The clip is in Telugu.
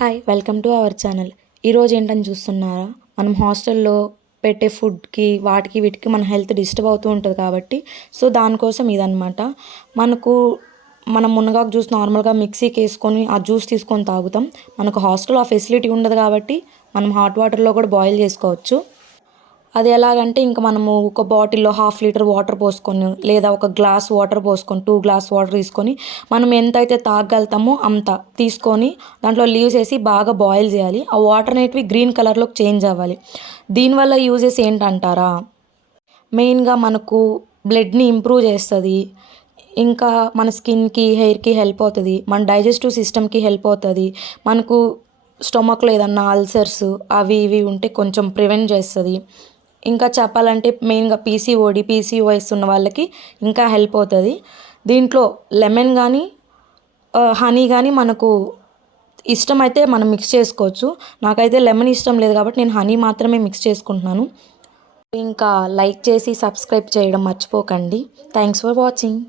Hi welcome to our channel. ఈరోజు ఏంటని చూస్తున్నారా, మనం హాస్టల్లో పెట్టే ఫుడ్కి వీటికి మన హెల్త్ డిస్టర్బ్ అవుతూ ఉంటుంది కాబట్టి దానికోసం ఇదనమాట. మనం మునగాకు జ్యూస్ నార్మల్గా మిక్సీకి వేసుకొని ఆ జ్యూస్ తీసుకొని తాగుతాం. మనకు హాస్టల్లో ఆ ఫెసిలిటీ ఉండదు కాబట్టి మనం హాట్ వాటర్లో కూడా బాయిల్ చేసుకోవచ్చు. అది ఎలాగంటే ఇంకా మనము ఒక బాటిల్లో 1/2 లీటర్ వాటర్ పోసుకొని లేదా ఒక గ్లాస్ వాటర్ పోసుకొని 2 గ్లాస్ వాటర్ తీసుకొని మనం ఎంతైతే తాగలుగుతామో అంత తీసుకొని దాంట్లో లీవ్స్ వేసి బాగా బాయిల్ చేయాలి. ఆ వాటర్ అనేటివి గ్రీన్ కలర్లోకి చేంజ్ అవ్వాలి. దీనివల్ల యూజెస్ ఏంటంటారా, మెయిన్గా మనకు బ్లడ్ని ఇంప్రూవ్ చేస్తుంది. ఇంకా మన స్కిన్కి హెయిర్కి హెల్ప్ అవుతుంది. మన డైజెస్టివ్ సిస్టమ్కి హెల్ప్ అవుతుంది. మనకు స్టొమక్లో ఏదన్నా అల్సర్స్ అవి ఇవి ఉంటే కొంచెం ప్రివెంట్ చేస్తుంది. ఇంకా చెప్పాలంటే మెయిన్గా పీసీఓఎస్ ఉన్న వాళ్ళకి ఇంకా హెల్ప్ అవుతుంది. దీంట్లో లెమన్ కానీ హనీ కానీ మనకు ఇష్టమైతే మనం మిక్స్ చేసుకోవచ్చు. నాకైతే లెమన్ ఇష్టం లేదు కాబట్టి నేను హనీ మాత్రమే మిక్స్ చేసుకుంటున్నాను. ఇంకా లైక్ చేసి సబ్స్క్రైబ్ చేయడం మర్చిపోకండి. Thanks for watching.